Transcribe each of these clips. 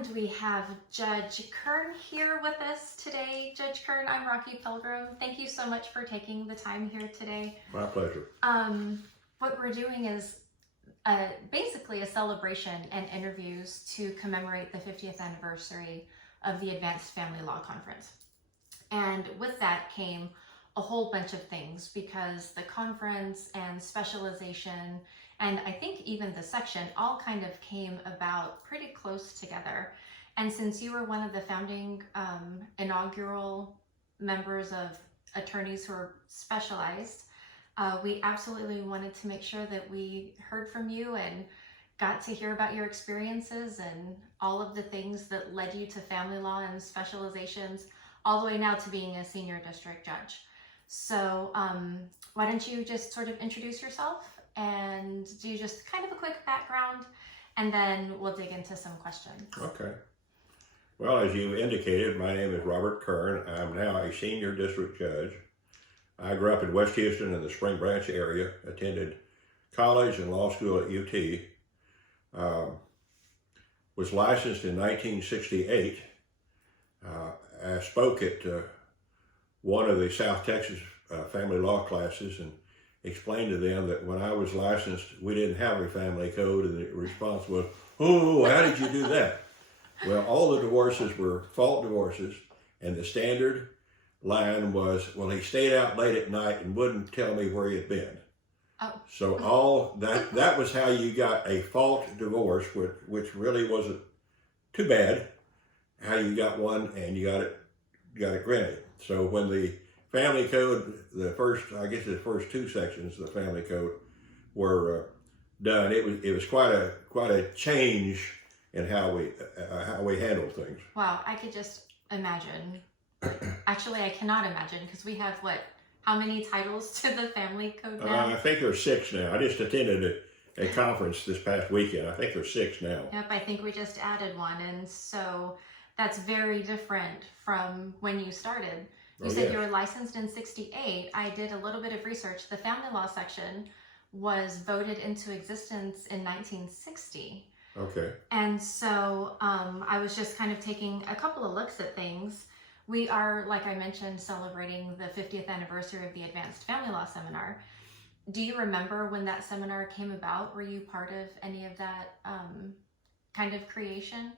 And we have Judge Kern here with us today. Judge Kern, I'm Rocky Pilgrim. Thank you so much for taking the time here today. My pleasure. What we're doing is basically a celebration and interviews to commemorate the 50th anniversary of the Advanced Family Law Conference. And with that came a whole bunch of things, because the conference and specialization and I think even the section all kind of came about pretty close together. And since you were one of the founding inaugural members of attorneys who are specialized, we absolutely wanted to make sure that we heard from you and got to hear about your experiences and all of the things that led you to family law and specializations, all the way now to being a senior district judge. So why don't you just sort of introduce yourself and do just kind of a quick background, and then we'll dig into some questions. Okay. Well, as you indicated, my name is Robert Kern. I'm now a senior district judge. I grew up in West Houston in the Spring Branch area, attended college and law school at UT, was licensed in 1968. I spoke at one of the South Texas family law classes and explained to them that when I was licensed, we didn't have a family code, and the response was, "Oh, how did you do that?" Well, all the divorces were fault divorces, and the standard line was, "Well, he stayed out late at night and wouldn't tell me where he had been." Oh. So all that was how you got a fault divorce, which really wasn't too bad. How you got one and you got it granted. So when the family code, the first two sections of the family code were done, it was quite a change in how we handle things. Wow, I could just imagine. Actually, I cannot imagine, because we have how many titles to the family code now? I think there's 6 now. I just attended a conference this past weekend. I think there's 6 now. Yep, I think we just added one, and so that's very different from when you started. You said you were licensed in 68. I did a little bit of research. The family law section was voted into existence in 1960. Okay. And so I was just kind of taking a couple of looks at things. We are, like I mentioned, celebrating the 50th anniversary of the Advanced Family Law Seminar. Do you remember when that seminar came about? Were you part of any of that kind of creation?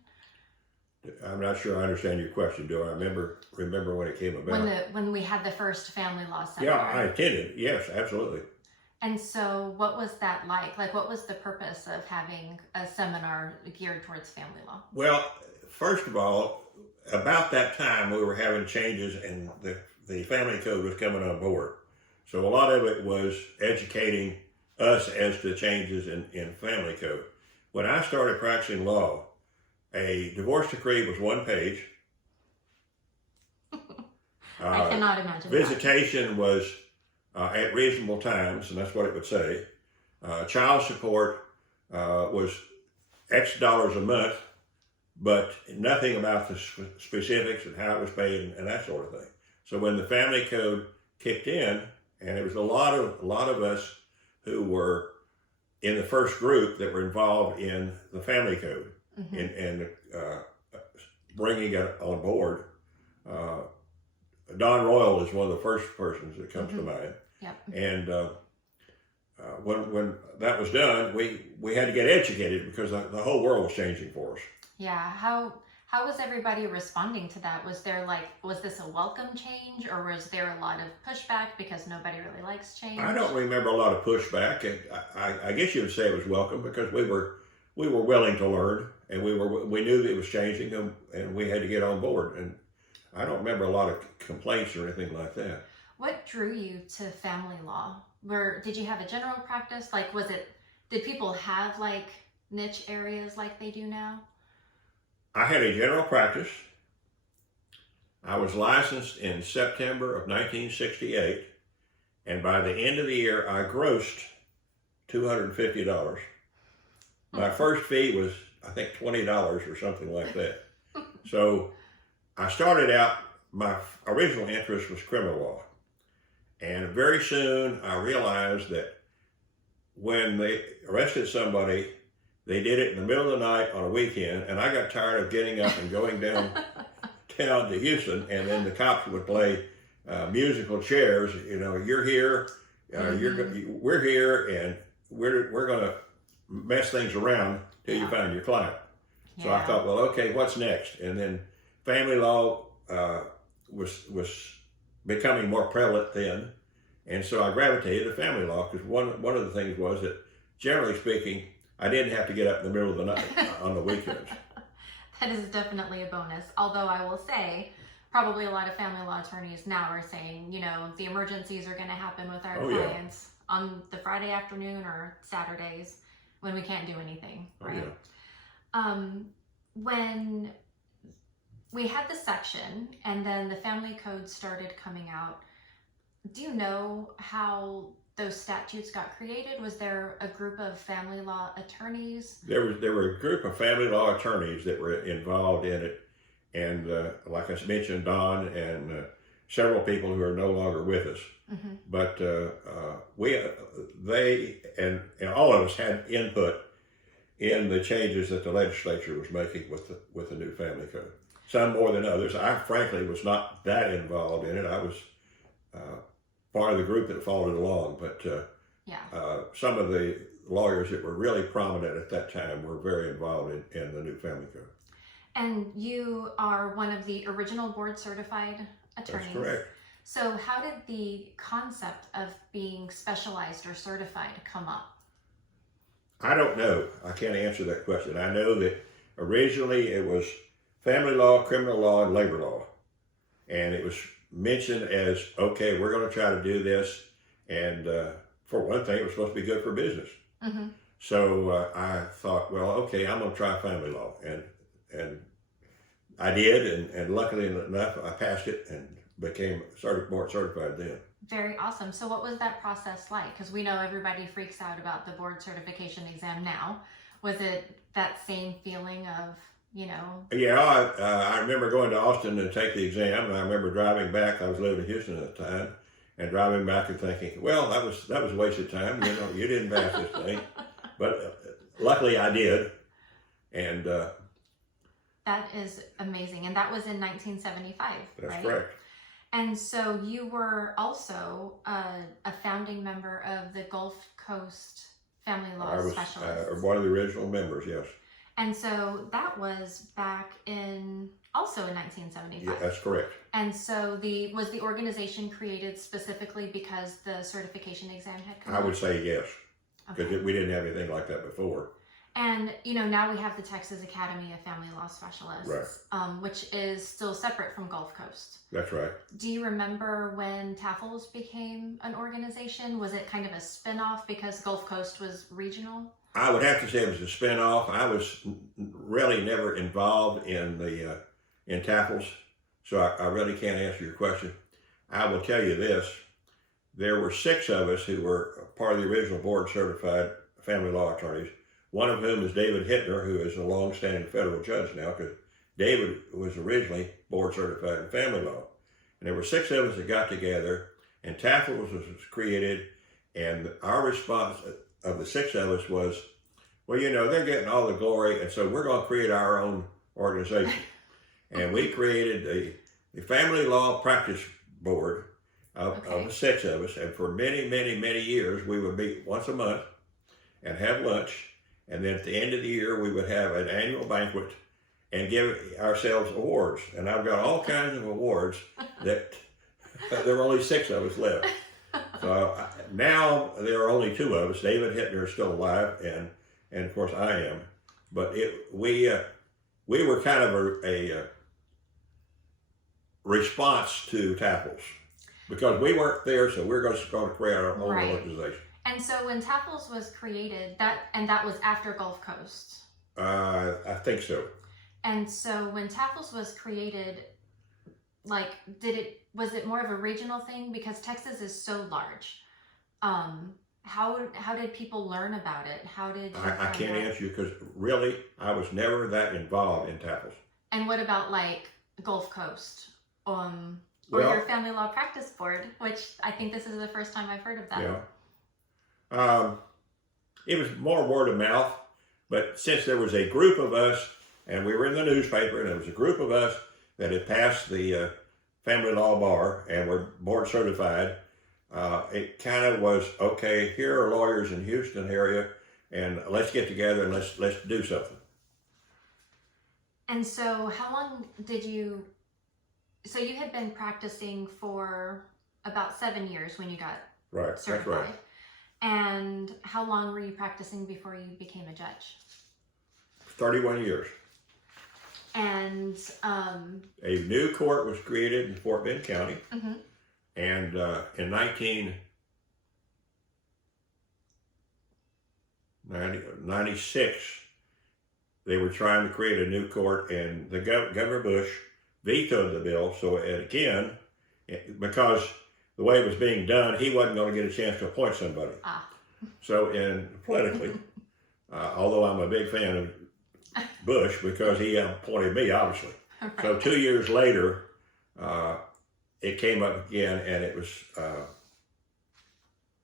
I'm not sure I understand your question. Do I remember when it came about? When we had the first family law seminar. Yeah, I attended. Yes, absolutely. And so what was that like? What was the purpose of having a seminar geared towards family law? Well, first of all, about that time we were having changes and the family code was coming on board. So a lot of it was educating us as to changes in family code. When I started practicing law, a divorce decree was 1 page. I cannot imagine. Visitation was at reasonable times, and that's what it would say. Child support was X dollars a month, but nothing about the specifics and how it was paid and that sort of thing. So when the family code kicked in, and it was a lot of us who were in the first group that were involved in the family code. Mm-hmm. and bringing it on board. Don Royal is one of the first persons that comes to mind. Yep. And when that was done, we had to get educated because the whole world was changing for us. Yeah. How was everybody responding to that? Was this a welcome change, or was there a lot of pushback because nobody really likes change? I don't remember a lot of pushback. I guess you would say it was welcome because we were willing to learn, and we knew that it was changing, and we had to get on board. And I don't remember a lot of complaints or anything like that. What drew you to family law? Did you have a general practice? Did people have niche areas like they do now? I had a general practice. I was licensed in September of 1968, and by the end of the year, I grossed $250. My first fee was, I think, $20 or something like that. So I started out, my original interest was criminal law. And very soon I realized that when they arrested somebody They did it in the middle of the night on a weekend, and I got tired of getting up and going down town to Houston, and then the cops would play musical chairs. You know, you're here, we're here, and we're going to mess things around till you find your client. So I thought, well, okay, what's next? And then family law was becoming more prevalent then, and so I gravitated to family law because one of the things was that, generally speaking, I didn't have to get up in the middle of the night on the weekends. That is definitely a bonus. Although I will say, probably a lot of family law attorneys now are saying, you know, the emergencies are going to happen with our clients on the Friday afternoon or Saturdays when we can't do anything, right? When we had the section and then the family code started coming out, do you know how those statutes got created? Was there a group of family law attorneys? There were a group of family law attorneys that were involved in it, and like I mentioned, Don and several people who are no longer with us. Mm-hmm. But they and all of us had input in the changes that the legislature was making with the new family code. Some more than others. I frankly was not that involved in it. I was part of the group that followed along, but some of the lawyers that were really prominent at that time were very involved in the new family code. And you are one of the original board certified attorneys. That's correct. So how did the concept of being specialized or certified come up? I don't know. I can't answer that question. I know that originally it was family law, criminal law, and labor law. And it was mentioned as, okay, we're going to try to do this. And for one thing, it was supposed to be good for business. Mm-hmm. So I thought, well, okay, I'm going to try family law. And I did. And luckily enough, I passed it and became board certified then. Very awesome. So what was that process like? Because we know everybody freaks out about the board certification exam now. Was it that same feeling of, you know? Yeah, I remember going to Austin to take the exam, and I remember driving back. I was living in Houston at the time, and driving back and thinking, well, that was a waste of time. You know, you didn't pass this thing, but luckily I did, and that is amazing. And that was in 1975. That's right? Correct. And so you were also a founding member of the Gulf Coast Family Law Specialists. I was one of the original members, yes. And so that was back also in 1975. Yeah, that's correct. And so was the organization created specifically because the certification exam had come I would say yes, because we didn't have anything like that before. And, you know, now we have the Texas Academy of Family Law Specialists, which is still separate from Gulf Coast. That's right. Do you remember when TAFLS became an organization? Was it kind of a spin-off because Gulf Coast was regional? I would have to say it was a spin-off. I was really never involved in TAFLS, so I really can't answer your question. I will tell you this. There were 6 of us who were part of the original board certified family law attorneys, one of whom is David Hittner, who is a long-standing federal judge now, because David was originally board certified in family law. And there were 6 of us that got together, and TAFLS was created, and our response of the 6 of us was, well, you know, they're getting all the glory, and so we're going to create our own organization. And we created the Family Law Practice Board of the 6 of us, and for many, many, many years, we would meet once a month and have lunch, and then at the end of the year, we would have an annual banquet and give ourselves awards. And I've got all kinds of awards that there were only 6 of us left. So now there are only 2 of us. David Hittner is still alive, and of course I am. But we were kind of a response to TAFLS because we weren't there, so we're going to create our own organization. And so when TAFLS was created, that was after Gulf Coast. I think so. And so when TAFLS was created, like, was it more of a regional thing? Because Texas is so large. How did people learn about it? I can't answer you because really I was never that involved in TAFLS. And what about like Gulf Coast? Or your Family Law Practice Board, which I think this is the first time I've heard of that. Yeah. It was more word of mouth, But since there was a group of us, and we were in the newspaper, and there was a group of us that had passed the family law bar and were board certified, it kind of was, okay, here are lawyers in Houston area, and let's get together and let's do something. And so how long did you, so you had been practicing for about 7 years when you got Right, certified. that's right. And how long were you practicing before you became a judge? 31 years. And A new court was created in Fort Bend County, mhm. and in 1996, they were trying to create a new court, and the Governor Bush vetoed the bill. So again, because the way it was being done, he wasn't going to get a chance to appoint somebody. So, politically, although I'm a big fan of Bush because he appointed me, obviously. Right. So 2 years later, it came up again, and it was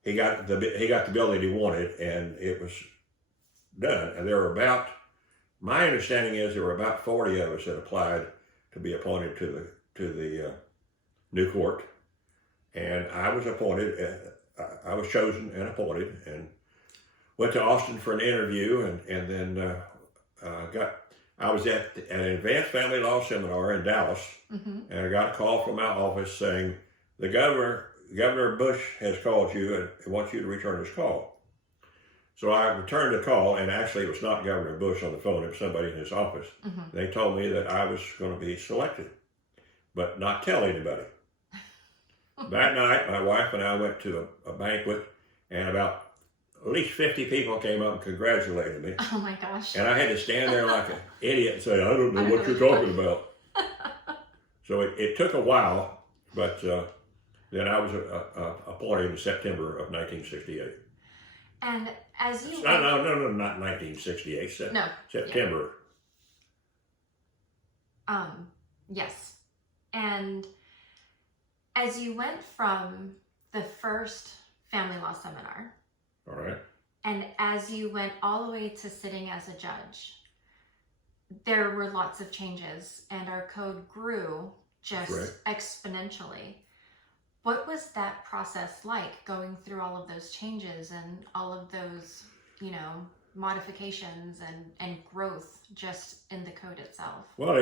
he got the bill that he wanted, and it was done. And there were my understanding is there were about 40 of us that applied to be appointed to the new court, and I was appointed. I was chosen and appointed, and went to Austin for an interview, and then I was at an advanced family law seminar in Dallas, Mm-hmm. and I got a call from my office saying, Governor Bush has called you and wants you to return his call. So I returned the call, and actually it was not Governor Bush on the phone, it was somebody in his office. Mm-hmm. They told me that I was going to be selected, but not tell anybody. That night, my wife and I went to a banquet, and about at least 50 people came up and congratulated me. Oh my gosh. And I had to stand there like an idiot and say, I don't know what you're talking about. So it took a while, but then I was appointed in September of 1968. And as you No, not 1968. No. September. Yes. And as you went from the first family law seminar, All right. and as you went all the way to sitting as a judge, there were lots of changes, and our code grew just exponentially. What was that process like, going through all of those changes and all of those, modifications and growth just in the code itself? Well,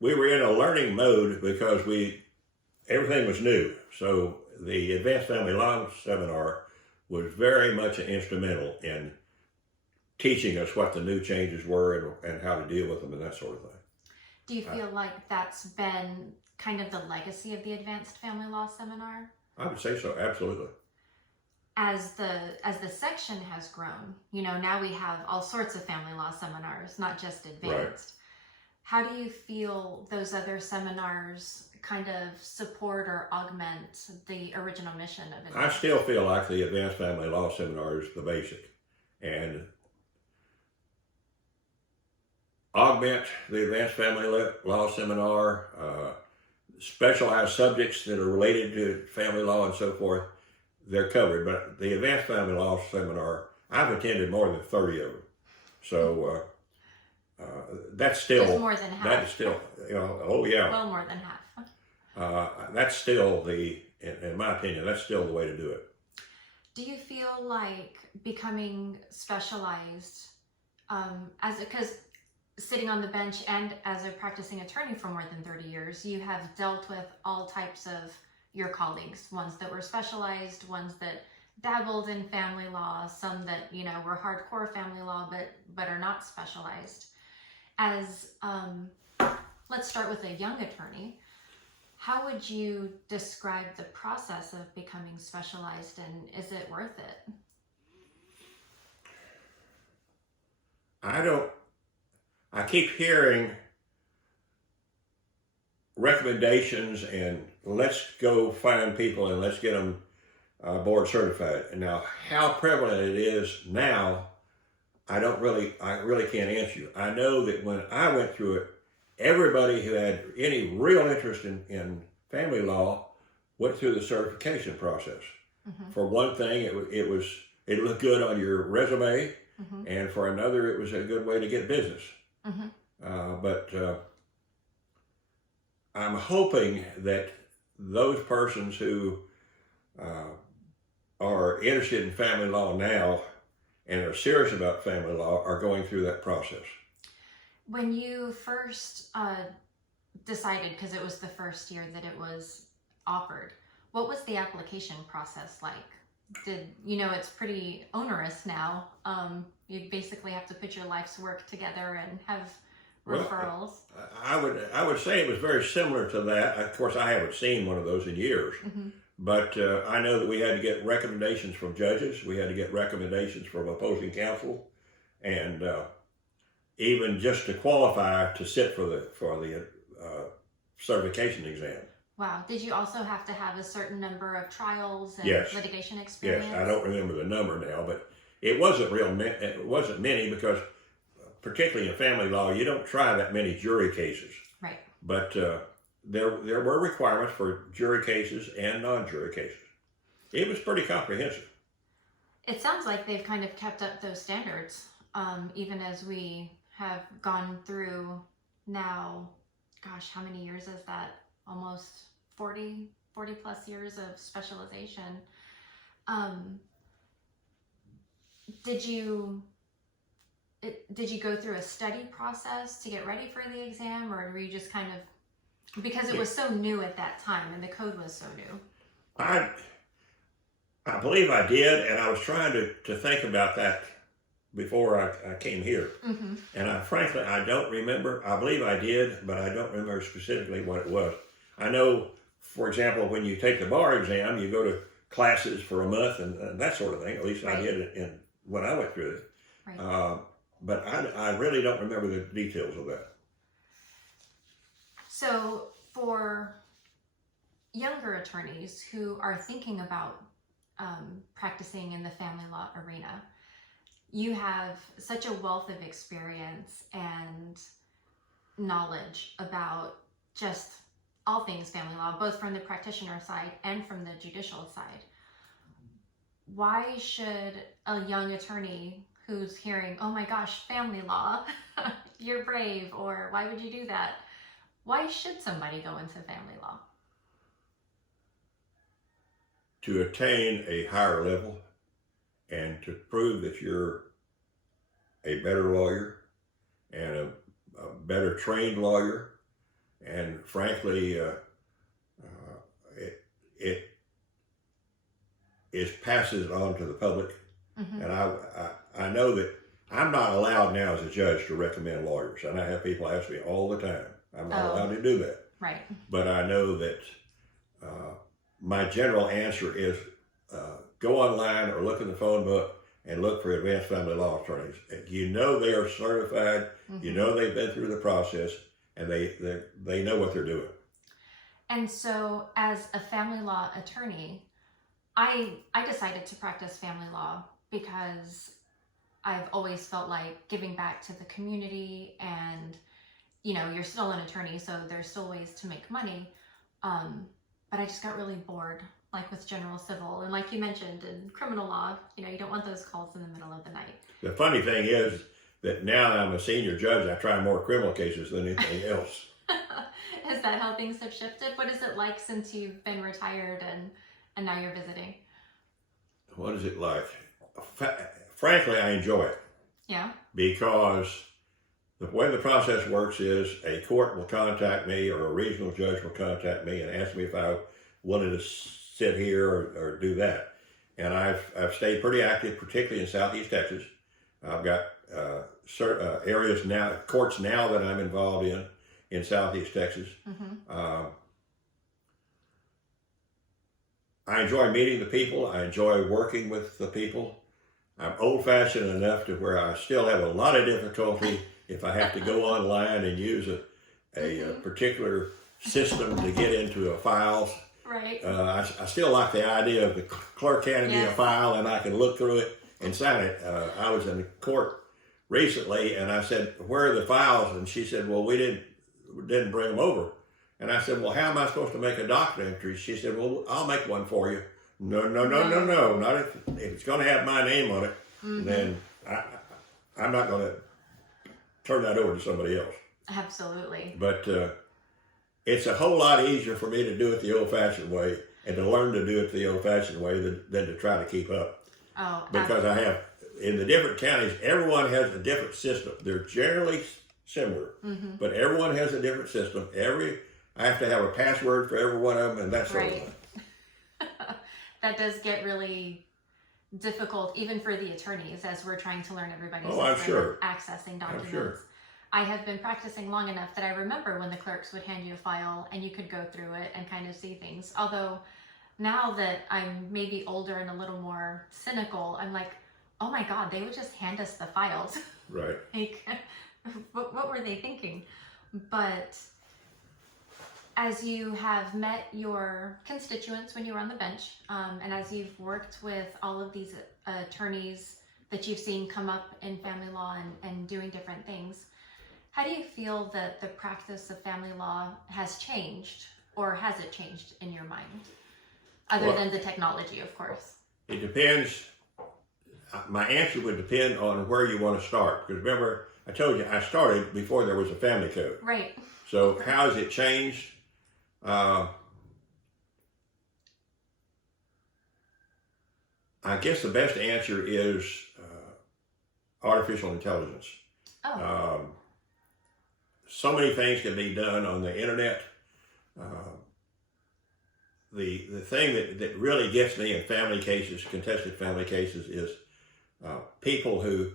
we were in a learning mode because everything was new. So the Advanced Family Law Seminar was very much instrumental in teaching us what the new changes were and how to deal with them and that sort of thing. Do you feel like that's been kind of the legacy of the Advanced Family Law Seminar? I would say so, absolutely. As the section has grown, now we have all sorts of family law seminars, not just advanced. Right. How do you feel those other seminars kind of support or augment the original mission of it? I still feel like the Advanced Family Law Seminar is the basic, and augment the Advanced Family Law Seminar, specialized subjects that are related to family law and so forth, they're covered. But the Advanced Family Law Seminar, I've attended more than 30 of them. So that's still... Just more than half. That is still, oh yeah. Well, more than half. That's still in my opinion, that's still the way to do it. Do you feel like becoming specialized, because sitting on the bench and as a practicing attorney for more than 30 years, you have dealt with all types of your colleagues, ones that were specialized, ones that dabbled in family law, some that, were hardcore family law, but are not specialized. As, let's start with a young attorney. How would you describe the process of becoming specialized, and is it worth it? I keep hearing recommendations and let's go find people and let's get them board certified. And now, how prevalent it is now, I really can't answer you. I know that when I went through it, everybody who had any real interest in family law went through the certification process. Mm-hmm. For one thing, it looked good on your resume. and for another, it was a good way to get business. But I'm hoping that those persons who are interested in family law now and are serious about family law are going through that process. When you first decided, because it was the first year that it was offered, what was the application process like? It's pretty onerous now. You basically have to put your life's work together and have referrals. Well, I would say it was very similar to that. Of course, I haven't seen one of those in years, but I know that we had to get recommendations from judges. We had to get recommendations from opposing counsel, and even just to qualify to sit for the certification exam. Wow. Did you also have to have a certain number of trials and Yes. litigation experience? Yes, I don't remember the number now, but it wasn't it wasn't many, because particularly in family law, you don't try that many jury cases. Right. But there were requirements for jury cases and non-jury cases. It was pretty comprehensive. It sounds like they've kind of kept up those standards, even as we have gone through now, gosh, how many years is that? Almost 40 plus years of specialization. Did you go through a study process to get ready for the exam, or were you just kind of, because it was so new at that time and the code was so new? I believe I did, and I was trying to think about that before I came here. And frankly, I don't remember. I believe I did, but I don't remember specifically what it was. I know, for example, when you take the bar exam, you go to classes for a month and that sort of thing. At least I did it when I went through it. Right. But I really don't remember the details of that. So for younger attorneys who are thinking about practicing in the family law arena, you have such a wealth of experience and knowledge about just all things family law, both from the practitioner side and from the judicial side. Why should a young attorney who's hearing, oh my gosh, family law, you're brave, or why would you do that? Why should somebody go into family law? To attain a higher level and to prove that you're a better lawyer and a better trained lawyer, and frankly, it passes it on to the public. And I know that I'm not allowed now as a judge to recommend lawyers, and I have people ask me all the time. I'm not allowed to do that. Right. But I know that my general answer is go online or look in the phone book and look for advanced family law attorneys. You know they are certified. You know they've been through the process, and they know what they're doing. And so as a family law attorney, I decided to practice family law because I've always felt like giving back to the community, and you're still an attorney, so there's still ways to make money. But I just got really bored, like with general civil, and like you mentioned, in criminal law, you don't want those calls in the middle of the night. The funny thing is that now that I'm a senior judge, I try more criminal cases than anything else. Is that how things have shifted? What is it like since you've been retired and now you're visiting? What is it like? Frankly, I enjoy it. Yeah. Because the way the process works is a court will contact me, or a regional judge will contact me and ask me if I wanted to sit here or do that. And I've stayed pretty active, particularly in Southeast Texas. I've got areas now, courts now that I'm involved in Southeast Texas. I enjoy meeting the people. I enjoy working with the people. I'm old-fashioned enough to where I still have a lot of difficulty if I have to go online and use a particular system to get into a file. Right. I still like the idea of the clerk handing me a file and I can look through it and sign it. I was in court recently and I said, "Where are the files?" And she said, "Well, we didn't bring them over." And I said, "Well, how am I supposed to make a docket entry?" She said, "Well, I'll make one for you." No. Not if it's going to have my name on it. Then I'm not going to turn that over to somebody else. Absolutely. But it's a whole lot easier for me to do it the old-fashioned way and to learn to do it the old-fashioned way than to try to keep up. Oh, because I have, in the different counties, everyone has a different system. They're generally similar, but everyone has a different system. I have to have a password for every one of them, and that sort of thing. That does get really difficult, even for the attorneys, as we're trying to learn everybody's I'm sure. accessing documents. I'm sure. I have been practicing long enough that I remember when the clerks would hand you a file and you could go through it and kind of see things. Although now that I'm maybe older and a little more cynical, I'm like, oh my God, they would just hand us the files. Right. Like, what were they thinking? But as you have met your constituents when you were on the bench, and as you've worked with all of these attorneys that you've seen come up in family law and doing different things, how do you feel that the practice of family law has changed, or has it changed in your mind? Other than the technology, of course. It depends. My answer would depend on where you want to start. Because remember, I told you, I started before there was a family code. Right. So how has it changed? I guess the best answer is artificial intelligence. Oh. So many things can be done on the internet. The thing that really gets me in family cases, contested family cases, is people who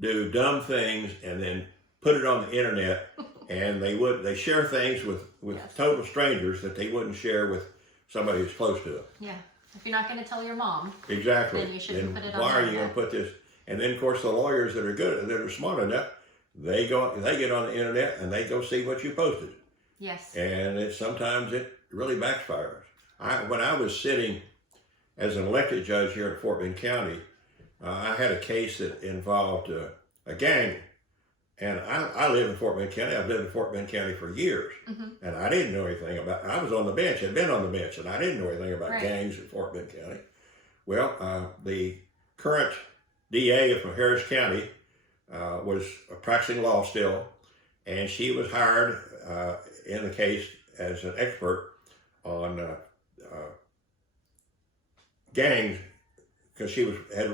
do dumb things and then put it on the internet, and they share things with Yes. total strangers that they wouldn't share with somebody who's close to them. Yeah. If you're not going to tell your mom, exactly, then you shouldn't put it on why the are you going internet. to put this? And then, of course, the lawyers that are good, that are smart enough, they get on the internet and they go see what you posted. Yes. And sometimes it really backfires. When I was sitting as an elected judge here in Fort Bend County, I had a case that involved a gang. And I live in Fort Bend County. I've lived in Fort Bend County for years. And I didn't know anything about I was on the bench, had been on the bench, and I didn't know anything about gangs in Fort Bend County. Well, the current DA from Harris County was practicing law still, and she was hired in the case as an expert on gangs, because she had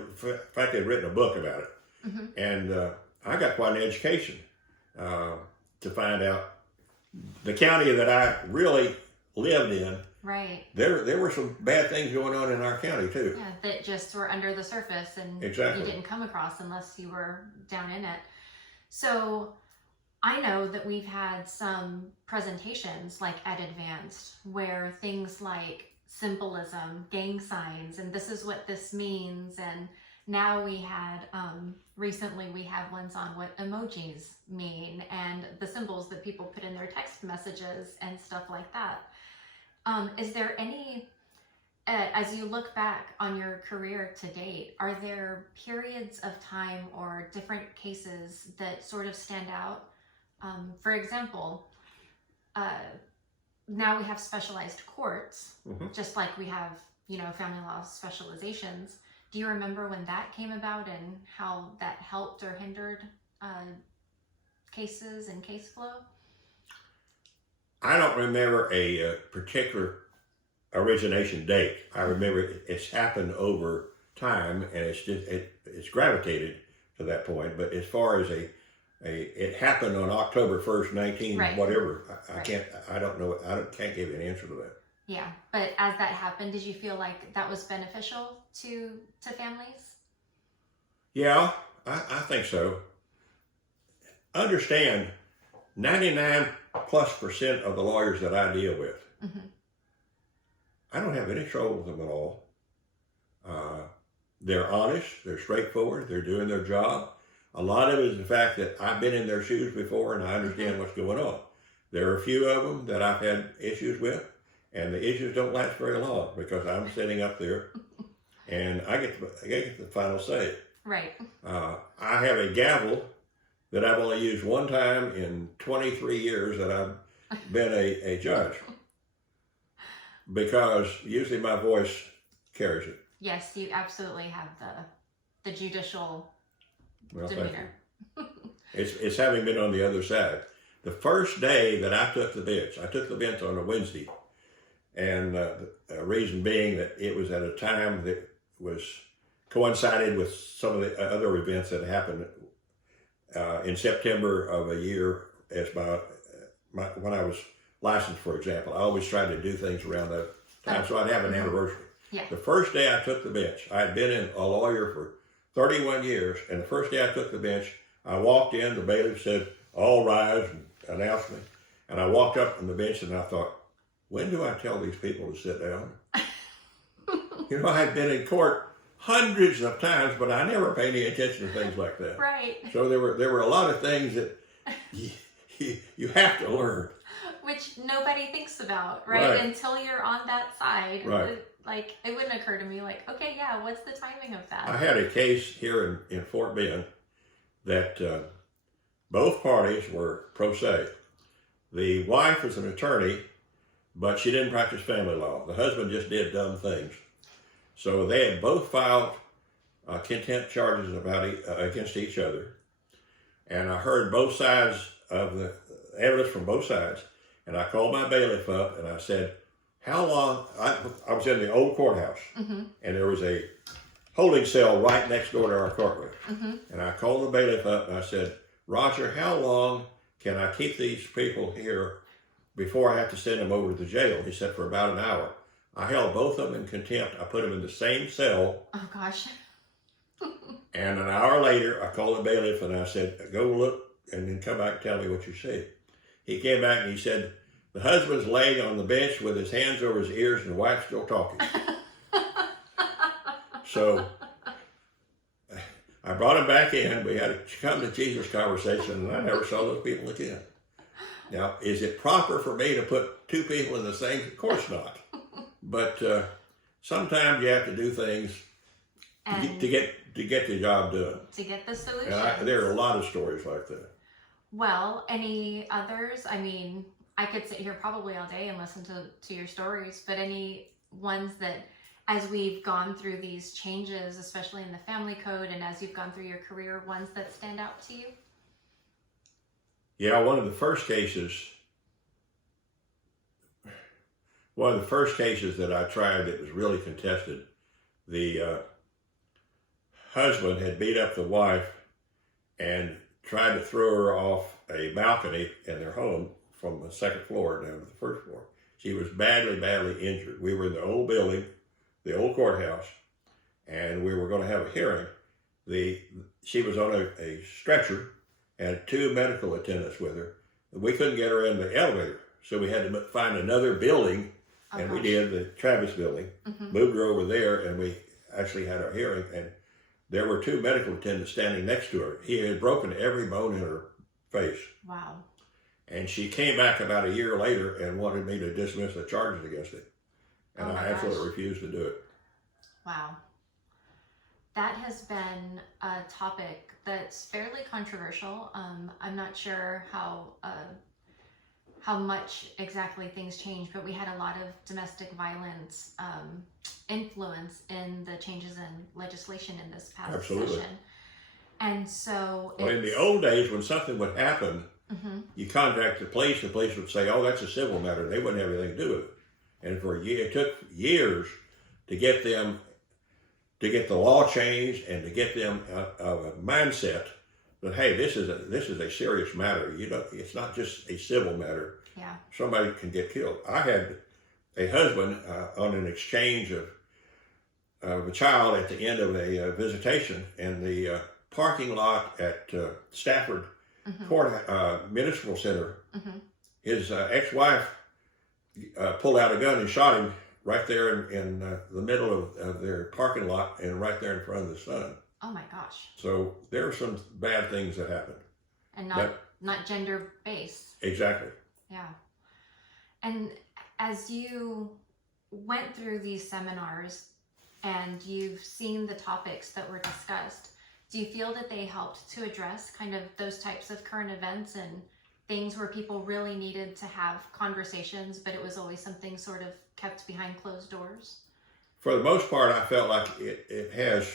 written a book about it. And I got quite an education to find out the county that I really lived in. Right. There were some bad things going on in our county too. Yeah, that just were under the surface and Exactly. you didn't come across unless you were down in it. So I know that we've had some presentations like at Advanced where things like symbolism, gang signs, and this is what this means. And now we had, recently we had ones on what emojis mean and the symbols that people put in their text messages and stuff like that. Is there any, as you look back on your career to date, are there periods of time or different cases that sort of stand out? For example, now we have specialized courts, just like we have, family law specializations. Do you remember when that came about and how that helped or hindered cases and case flow? I don't remember a particular origination date. I remember it's happened over time, and it's gravitated to that point. But as far as it happened on October 1st, 19 whatever, I don't know. Can't give you an answer to that. Yeah, but as that happened, did you feel like that was beneficial to families? Yeah, I think so. Understand, 99+% of the lawyers that I deal with, I don't have any trouble with them at all. They're honest, they're straightforward, they're doing their job. A lot of it is the fact that I've been in their shoes before and I understand what's going on. There are a few of them that I've had issues with, and the issues don't last very long because I'm sitting up there and I get the final say. Right. I have a gavel that I've only used one time in 23 years that I've been a judge, because usually my voice carries it. Yes, you absolutely have the judicial Well, demeanor. It's having been on the other side. The first day that I took the bench on a Wednesday, and the reason being that it was at a time that was coincided with some of the other events that happened in September of a year as when I was licensed, for example. I always tried to do things around that time, so I'd have an anniversary. Yeah. The first day I took the bench, I had been a lawyer for 31 years, and the first day I took the bench, I walked in, the bailiff said, "All rise," and announced me. And I walked up on the bench and I thought, when do I tell these people to sit down? I had been in court hundreds of times, but I never paid any attention to things like that. Right. So there were a lot of things that you have to learn. Which nobody thinks about, right? Until you're on that side. Right. It wouldn't occur to me okay, yeah, what's the timing of that? I had a case here in Fort Bend that both parties were pro se. The wife was an attorney, but she didn't practice family law. The husband just did dumb things. So they had both filed contempt charges against each other. And I heard both sides of the evidence from both sides. And I called my bailiff up and I said, how long, I was in the old courthouse, and there was a holding cell right next door to our courtroom. And I called the bailiff up and I said, Roger, how long can I keep these people here before I have to send them over to the jail? He said, for about an hour. I held both of them in contempt. I put them in the same cell. Oh, gosh. And an hour later, I called the bailiff and I said, go look and then come back and tell me what you see. He came back and he said, the husband's laying on the bench with his hands over his ears and the wife's still talking. So I brought him back in. We had a come to Jesus conversation, and I never saw those people again. Now, is it proper for me to put two people in the same? Of course not. But sometimes you have to do things to get the job done. To get the solution. And there are a lot of stories like that. Well, any others? I mean, I could sit here probably all day and listen to your stories, but any ones that, as we've gone through these changes, especially in the family code, and as you've gone through your career, ones that stand out to you? Yeah, one of the first cases that I tried that was really contested, the husband had beat up the wife and tried to throw her off a balcony in their home from the second floor down to the first floor. She was badly, badly injured. We were in the old building, the old courthouse, and we were going to have a hearing. She was on a stretcher and had two medical attendants with her. We couldn't get her in the elevator, so we had to find another building, and we did, the Travis building, moved her over there, and we actually had our hearing, and there were two medical attendants standing next to her. He had broken every bone in her face. Wow. And she came back about a year later and wanted me to dismiss the charges against it. And I absolutely refused to do it. Wow. That has been a topic that's fairly controversial. I'm not sure how much exactly things changed, but we had a lot of domestic violence influence in the changes in legislation in this past session. And so in the old days, when something would happen, you contact the police would say, oh, that's a civil matter. They wouldn't have anything to do with it. And for a year, it took years to get them, to get the law changed and to get them of a mindset that, hey, this is a serious matter. It's not just a civil matter. Yeah. Somebody can get killed. I had a husband on an exchange of a child at the end of a visitation in the parking lot at Stafford Court Municipal Center. His ex-wife pulled out a gun and shot him right there in the middle of their parking lot and right there in front of the son. Oh my gosh. So there are some bad things that happen. And not gender-based. Exactly. Yeah. And as you went through these seminars and you've seen the topics that were discussed, do you feel that they helped to address kind of those types of current events and things where people really needed to have conversations, but it was always something sort of kept behind closed doors? For the most part, I felt like it has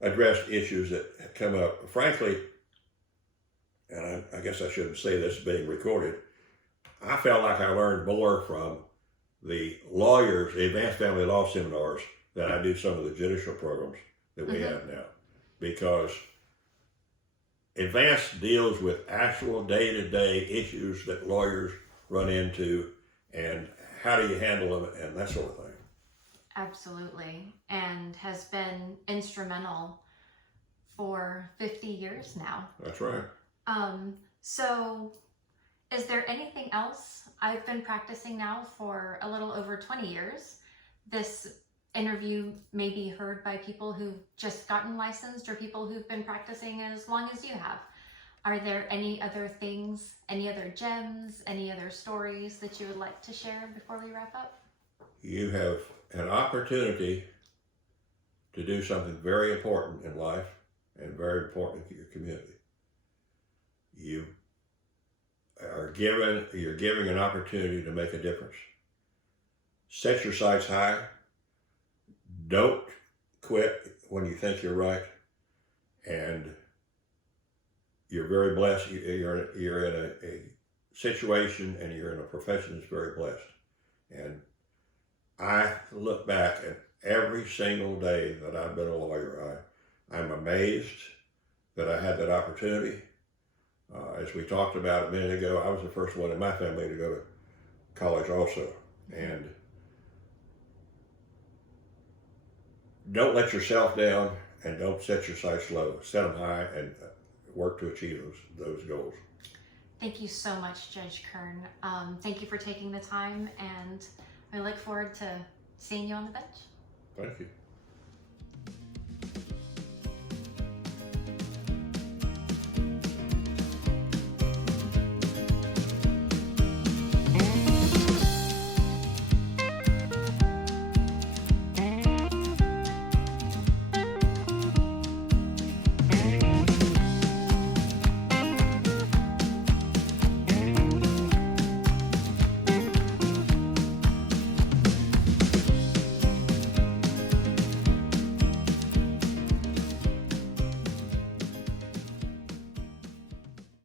addressed issues that have come up. Frankly, and I guess I shouldn't say this being recorded, I felt like I learned more from the lawyers, the advanced family law seminars, than I do some of the judicial programs that we have now. Because advanced deals with actual day-to-day issues that lawyers run into, and how do you handle them, and that sort of thing. Absolutely, and has been instrumental for 50 years now. That's right. So is there anything else? I've been practicing now for a little over 20 years. This interview may be heard by people who've just gotten licensed or people who've been practicing as long as you have. Are there any other things, any other gems, any other stories that you would like to share before we wrap up? You have an opportunity to do something very important in life and very important to your community. You're giving an opportunity to make a difference. Set your sights high. Don't quit when you think you're right. And you're very blessed. You're in a situation and you're in a profession that's very blessed. And I look back at every single day that I've been a lawyer. I'm amazed that I had that opportunity. As we talked about a minute ago, I was the first one in my family to go to college also. And don't let yourself down, and don't set your sights low. Set them high and work to achieve those goals. Thank you so much, Judge Kern. Thank you for taking the time, and I look forward to seeing you on the bench. Thank you.